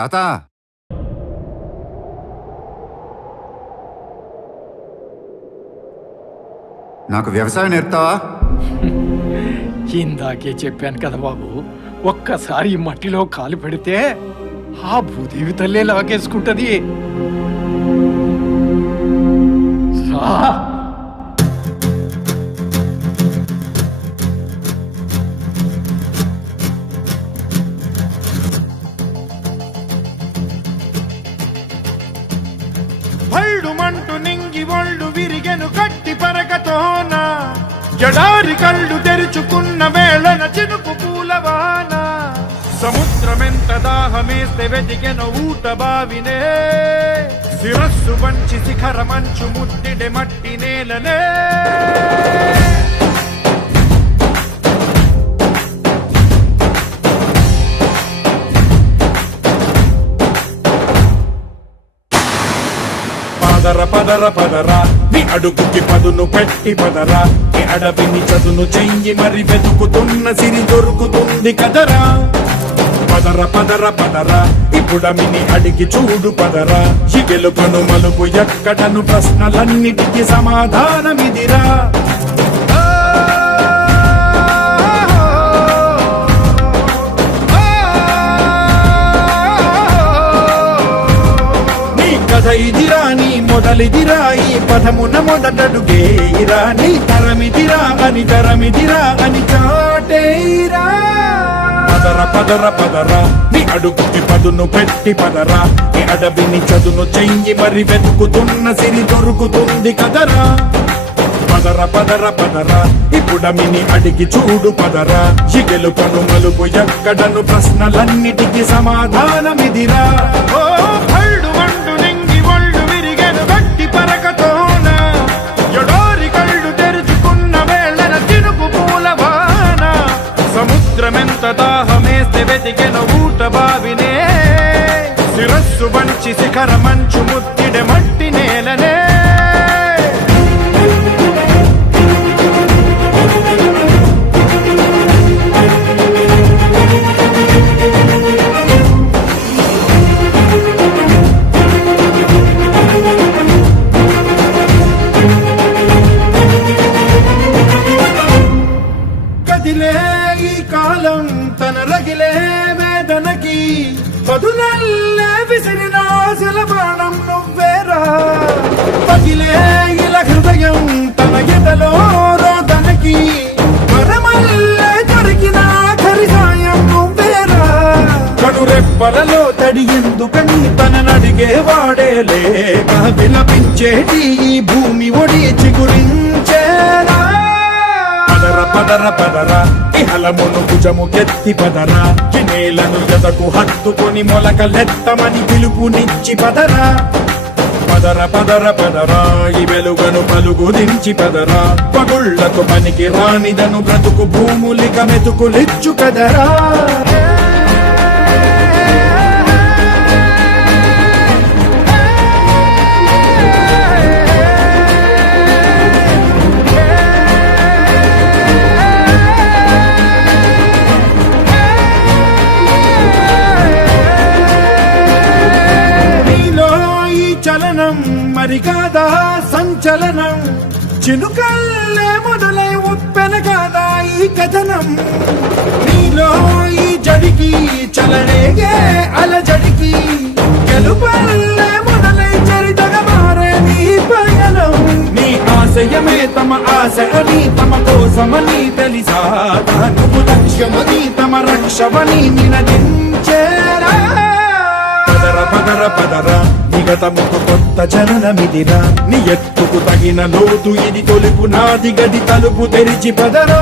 తాత నాకు వ్యవసాయం నేర్పుతావా? ఇందాకే చెప్పాను కదా బాబు, ఒక్కసారి మట్టిలో కాలు పెడితే ఆ భూదేవి తల్లే లాగేసుకుంటది. మంటు నింగి ఒళ్ళు విరిగెను గట్టి పరకతోన జడారి కళ్ళు తెరుచుకున్న వేళన చినుకు పూలవాన సముద్రమెంత దాహమేస్తే వెతికెను ఊట బావినే శిరస్సు వంచి శిఖర మంచు ముద్దిడె మట్టి నేలనే పదర పదర పదరా నీ అడుగుకి పదును పెట్టి పదరా నీ అడవిని చదును చెయ్యి మరి వెతుకుతున్న సిరి దొరుకుతుంది కదరా పదర పదర పదరా ఇప్పుడమిని అడిగి చూడు పదరా ఈ గెలుపను మలుపు ఎక్కడను ప్రశ్నలన్నిటికీ సమాధానమిదిరా ఇదిరా నీ మొదలిదిరా ఈ పదమున మొదటడుగేయిరా నీ తరమిదిరా అని చాటేయిరా పదర పదర పదరా నీ అడుగుకి పదును పెట్టి పదరా నీ అడవిని చదును చెయ్యి మరి వెతుకుతున్న సిరి దొరుకుతుంది కదరా పదర పదర పదరా ఇప్పుడమిని అడిగి చూడు పదరా ఈ గెలుపను మలుపు ఎక్కడను ప్రశ్నలన్నిటికీ సమాధానమిదిరా ఓ భళ్ళు మండు నింగి ఒళ్ళు విరిగెను గట్టి పరకతోన ఎడారి కళ్ళు తెరుచుకున్న వేళన చినుకు పూలవాన సముద్రమెంత దాహమేస్తే వెతికెను ఊట బావినే శిరస్సు వంచి శిఖర మంచు ముద్దిడె మట్టి నేలనే ఈ కాలం తన రగిలే వేదనకి పదునల్లే విసిరిన ఆశల బాణం నువ్వేరా పగిలే ఇలా హృదయం తన ఎదలో రోదనకి మరమల్లే దొరికిన ఆఖరి సాయం నువ్వేరా కడురెప్పలలో తడి ఎందుకని తననడిగే వాడేలే విలపించేటి ఈ భూమి ఒడి చిగురించేరా పదర పదరా ఇహలమును భుజము కెత్తి పదరా ఈ నేలను ఎదకు హత్తుకొని మొలకలెత్తమని పిలుపునిచ్చి పదరా పదర పదర పదరా ఈ వెలుగను పలుగు దించి పదరా పగుళ్లకు పనికి రానిదను బ్రతుకు భూములిక మెతుకులిచ్చు కదరా చలనం మరి కాదా సంచలనం చినుకల్లే మొదలై ఉప్పెన కాదా ఈ కథనం నీలో ఈ జడికి చలనేగే అలజడికి గెలుపల్లే మొదలై చరితగా మారే నీ పయనం నీ ఆశయమే తమ ఆశ అని తమ కోసమని తెలిసా నువ్వు లక్ష్యమని తమ రక్షమని నినదించేరా పదర పదర పదరా నిగతముకు కొత్త జననమిదిరా నీ ఎత్తుకు తగిన లోతు ఇది తొలుపు నాది గది తలుపు తెరిచి పదరా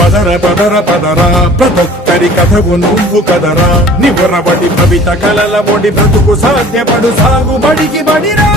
పదర పదర పదరా ప్రతొక్కరి కథవు నువ్వు కదరా నివరబడి భవిత కలల బొడి బ్రతుకు సాధ్యపడు సాగుబడికి బడిరా